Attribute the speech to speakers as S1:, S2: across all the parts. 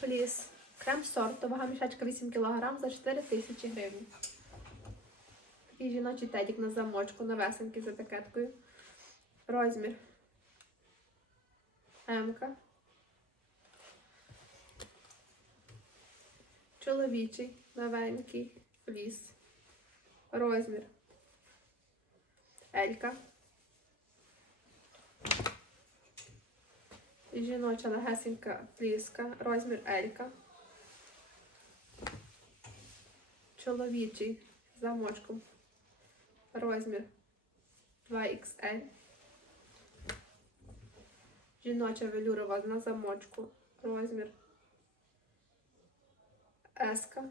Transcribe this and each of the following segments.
S1: Фліс. Крем сорту, вага мішечка 8 кг за 4 тисячі гривень. Такий жіночий тедік на замочку, новесенький з етикеткою. Розмір. М-ка. Чоловічий, новенький, фліс. Розмір. Елька. Жіноча легесенька фліска, розмір Елька. Чоловічий з замочком. Розмір 2XL. Жіноча велюрова на замочку. Розмір S.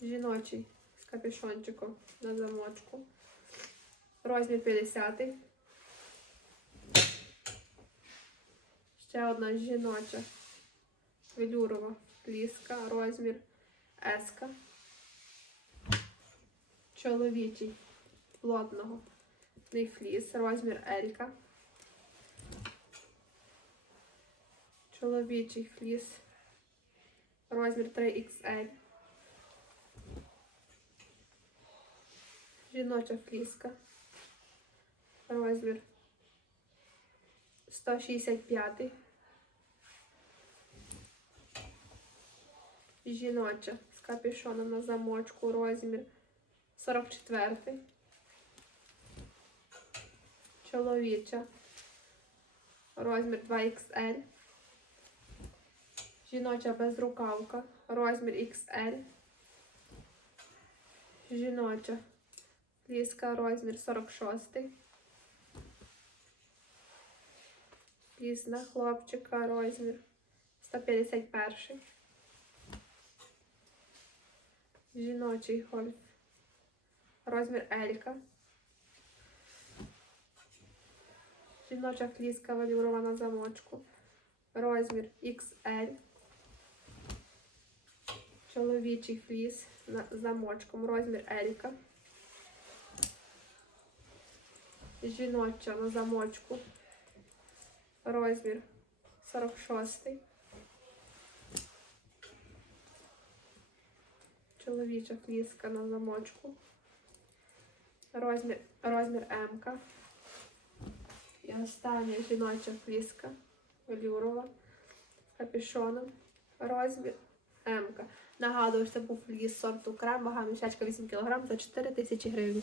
S1: Жіночий з капюшончиком на замочку. Розмір 50. Ще одна жіноча велюрова пліска, розмір S. Чоловічий плотного фліс, розмір L. Чоловічий фліс, розмір 3XL. Жіноча фліска. Розмір 165. Жіноча з капюшоном на замочку. Розмір 44. Чоловіча. Розмір 2XL. Жіноча безрукавка. Розмір XL. Жіноча. Пліска розмір 46. Пісна хлопчика розмір 151. Жіночий гольф. Розмір Елька. Жіноча фліска валюрова на замочку. Розмір XL. Чоловічий фліс на замочком. Розмір Елька. Жіноча на замочку. Розмір 46. Чоловіча фліска на замочку. Розмір, розмір М. І остання жіноча фліска велюрова з капюшоном. Розмір М. Нагадую, що це був фліс сорту крем, вага мішечка 8 кг за 4 тисячі гривень.